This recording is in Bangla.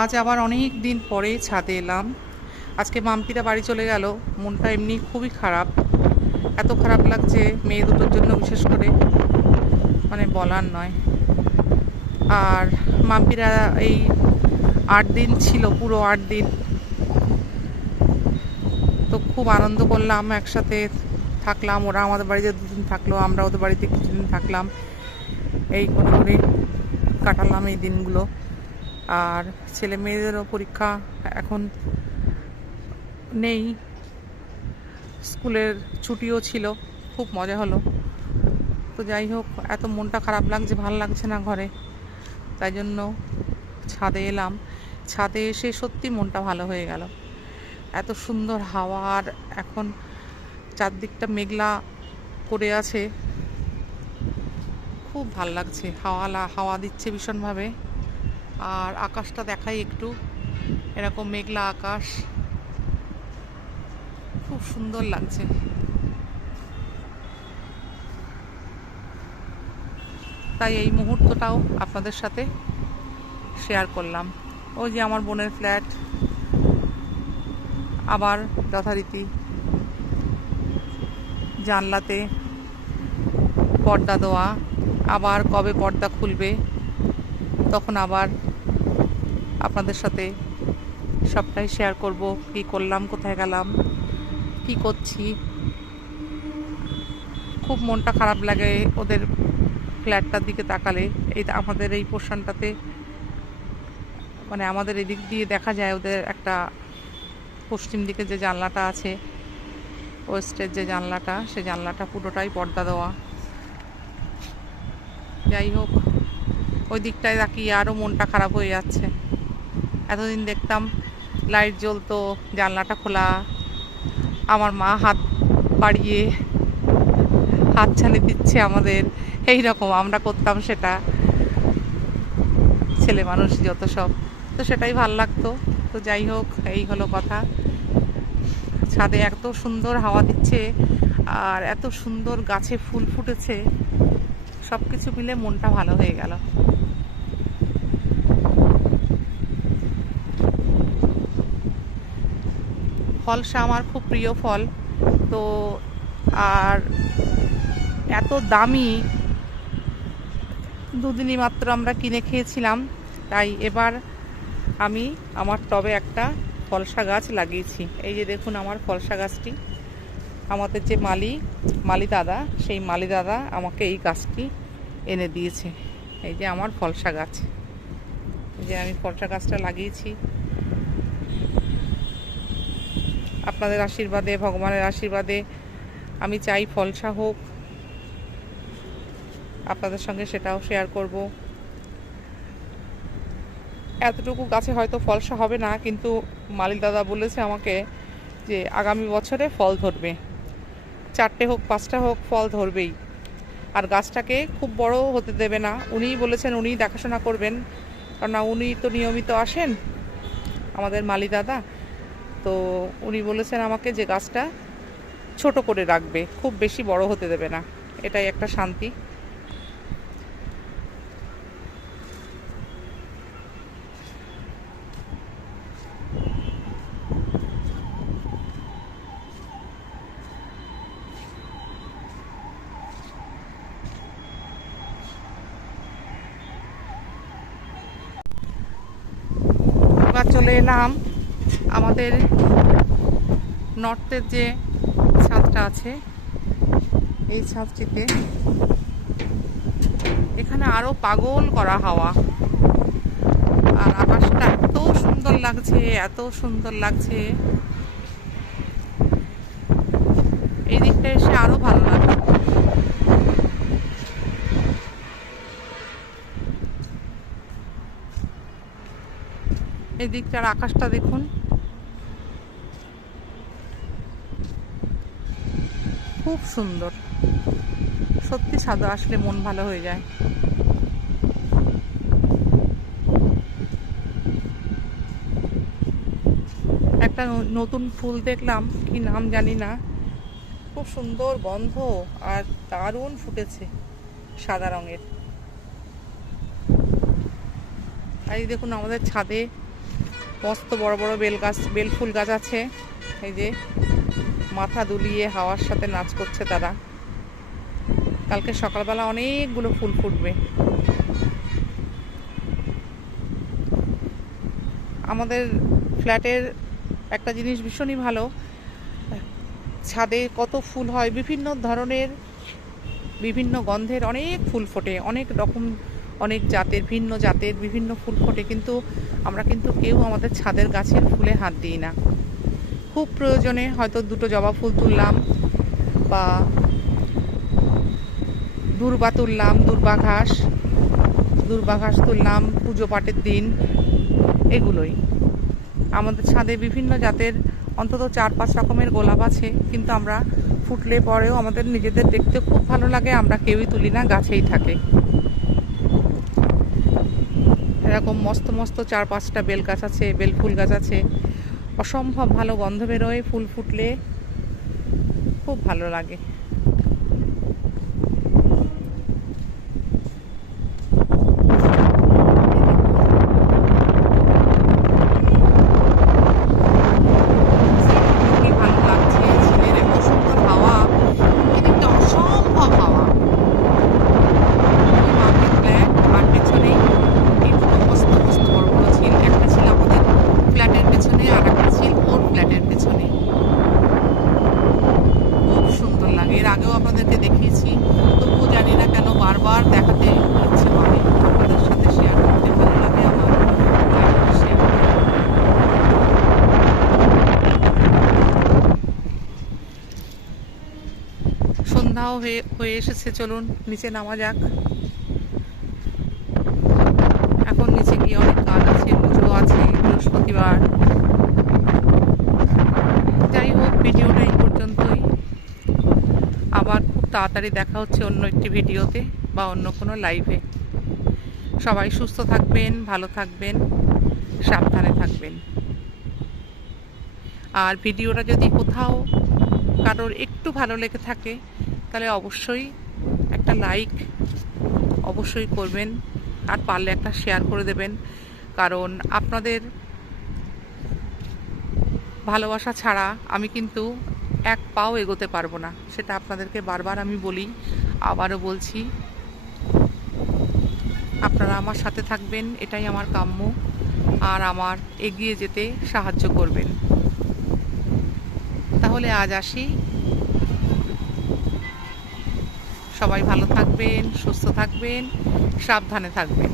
আজ আবার অনেক দিন পরে ছাদে এলাম। আজকে মাম্পিরা বাড়ি চলে গেল। মনটা এমনি খুবই খারাপ। এত খারাপ লাগছে মেয়ে দুটোর জন্য, বিশেষ করে মানে বলার নয়। আর মাম্পিরা এই 8 দিন ছিল, পুরো 8 দিন। তো খুব আনন্দ করলাম, একসাথে থাকলাম। ওরা আমাদের বাড়িতে 2 দিন থাকলো, আমরা ওদের বাড়িতে কিছুদিন থাকলাম। এই করে করে কাটালাম এই দিনগুলো। আর ছেলে মেয়েদেরও পরীক্ষা এখন নেই, স্কুলের ছুটিও ছিল। খুব মজা হলো। তো যাই হোক, এত মনটা খারাপ লাগছে, ভালো লাগছে না ঘরে, তাই জন্য ছাদে এলাম। ছাদে এসে সত্যি মনটা ভালো হয়ে গেল। এত সুন্দর হাওয়া, আর এখন চারদিকটা মেঘলা করে আছে, খুব ভাল লাগছে। হাওয়া দিচ্ছে ভীষণভাবে। আর আকাশটা দেখাই একটু, এরকম মেঘলা আকাশ, খুব সুন্দর লাগছে। তাই এই মুহূর্তটাও আপনাদের সাথে শেয়ার করলাম। ওই যে আমার বোনের ফ্ল্যাট, আবার যথারীতি জানলাতে পর্দা দেওয়া। আবার কবে পর্দা খুলবে, তখন আবার আপনাদের সাথে সবটাই শেয়ার করব। কি করলাম, কোথায় গেলাম, কি করছি। খুব মনটা খারাপ লাগে ওদের ফ্ল্যাটটার দিকে তাকালে। এই আমাদের এই পোর্শনটাতে, মানে আমাদের এদিক দিয়ে দেখা যায় ওদের একটা পশ্চিম দিকে যে জানলাটা আছে, ওয়েস্টের যে জানলাটা, সে জানলাটা পুরোটাই পর্দা দেওয়া। যাই হোক, ওই দিকটায় তাকিয়ে আরও মনটা খারাপ হয়ে যাচ্ছে। এতদিন দেখতাম লাইট জ্বলতো, জানলাটা খোলা, আমার মা হাত বাড়িয়ে হাতছানি দিচ্ছে আমাদের, এই রকম আমরা করতাম সেটা, ছেলে মানুষ যত সব। তো সেটাই ভাল লাগতো। তো যাই হোক, এই হলো কথা। ছাদে এত সুন্দর হাওয়া দিচ্ছে, আর এত সুন্দর গাছে ফুল ফুটেছে, সব কিছু মিলে মনটা ভালো হয়ে গেল। ফলসা আমার খুব প্রিয় ফল। তো আর এত দামি, 2 দিনই মাত্র আমরা কিনে খেয়েছিলাম। তাই এবার আমি আমার টবে একটা ফলসা গাছ লাগিয়েছি। এই যে দেখুন আমার ফলসা গাছটি। আমাদের যে মালি দাদা, সেই মালি দাদা আমাকে এই গাছটি এনে দিয়েছে। এই যে আমার ফলসা গাছ, এই যে আমি ফলসা গাছটা লাগিয়েছি। আপনাদের আশীর্বাদে, ভগবানের আশীর্বাদে আমি চাই ফলসা হোক, আপনাদের সঙ্গে সেটাও শেয়ার করব। এতটুকু গাছে হয়তো ফলসা হবে না, কিন্তু মালিক দাদা বলেছে আমাকে যে আগামী বছরে ফল ধরবে, 4টে হোক 5টা হোক, ফল ধরবেই। আর গাছটাকে খুব বড় হতে দেবে না, উনিই বলেছেন, উনিই দেখাশোনা করবেন, কারণ উনি তো নিয়মিত আসেন, আমাদের মালি দাদা। তো উনি বলেছেন আমাকে যে গাছটা ছোট করে রাখবে, খুব বেশি বড় হতে দেবে না। এটাই একটা শান্তি। এবার চলে এলাম আমাদের নর্থের যে ছাদটা আছে, এই ছাদটিতে। এখানে আরো পাগল করা হাওয়া, আর আকাশটা এত সুন্দর লাগছে, এত সুন্দর লাগছে। এই দিকটা এসে আরো ভালো লাগে। এই দিকটার আকাশটা দেখুন, খুব সুন্দর। সত্যি ছাদে আসলে মন ভালো হয়ে যায়। একটা নতুন ফুল দেখলাম, কি নাম জানি না, খুব সুন্দর গন্ধ, আর দারুণ ফুটেছে, সাদা রঙের। আর এই দেখুন আমাদের ছাদে মস্ত বড় বড় বেল ফুল গাছ আছে। এই যে মাথা দুলিয়ে হাওয়ার সাথে নাচ করছে তারা। কালকে সকালবেলা অনেকগুলো ফুল ফুটবে। আমাদের ফ্ল্যাটের একটা জিনিস ভীষণই ভালো, ছাদে কত ফুল হয়, বিভিন্ন ধরনের বিভিন্ন গন্ধের অনেক ফুল ফোটে, অনেক রকম অনেক জাতের ভিন্ন জাতের বিভিন্ন ফুল ফোটে, কিন্তু আমরা কিন্তু কেউ আমাদের ছাদের গাছের ফুলে হাত দিই না। খুব প্রয়োজনে হয়তো দুটো জবা ফুল তুললাম বা দূর্বা তুললাম, দূর্বা ঘাস তুললাম পুজো পাঠের দিন। এগুলোই আমাদের ছাদে বিভিন্ন জাতের অন্তত 4-5 রকমের গোলাপ আছে, কিন্তু আমরা ফুটলে পরেও আমাদের নিজেদের দেখতে খুব ভালো লাগে, আমরা কেউই তুলি না, গাছেই থাকে। এরকম মস্ত মস্ত 4-5টা বেল গাছ আছে, বেল ফুল গাছ আছে, অসম্ভব ভালো গন্ধ বেরোয় ফুল ফুটলে, খুব ভালো লাগে। এর আগেও আপনাদেরকে দেখিয়েছি, তবুও জানি না কেন বারবার দেখাতে ইচ্ছে করে, আপনাদের সাথে শেয়ার করতে ভালো লাগে আমার। সন্ধ্যাও হয়ে এসেছে, চলুন নিচে নামা যাক। এখন নিচে গিয়ে অনেক কাজ আছে, পুজো আছে, বৃহস্পতিবার। যাই হোক, ভিডিওটা এই পর্যন্তই। আবার খুব তাড়াতাড়ি দেখা হচ্ছে অন্য একটি ভিডিওতে বা অন্য কোনো লাইভে। সবাই সুস্থ থাকবেন, ভালো থাকবেন, সাবধানে থাকবেন। আর ভিডিওটা যদি কোথাও কারোর একটু ভালো লেগে থাকে তাহলে অবশ্যই একটা লাইক অবশ্যই করবেন, আর পারলে একটা শেয়ার করে দেবেন, কারণ আপনাদের ভালোবাসা ছাড়া আমি কিন্তু এক পাও এগোতে পারবো না। সেটা আপনাদেরকে বারবার আমি বলি, আবারও বলছি, আপনারা আমার সাথে থাকবেন, এটাই আমার কাম্য, আর আমার এগিয়ে যেতে সাহায্য করবেন। তাহলে আজ আসি, সবাই ভালো থাকবেন, সুস্থ থাকবেন, সাবধানে থাকবেন।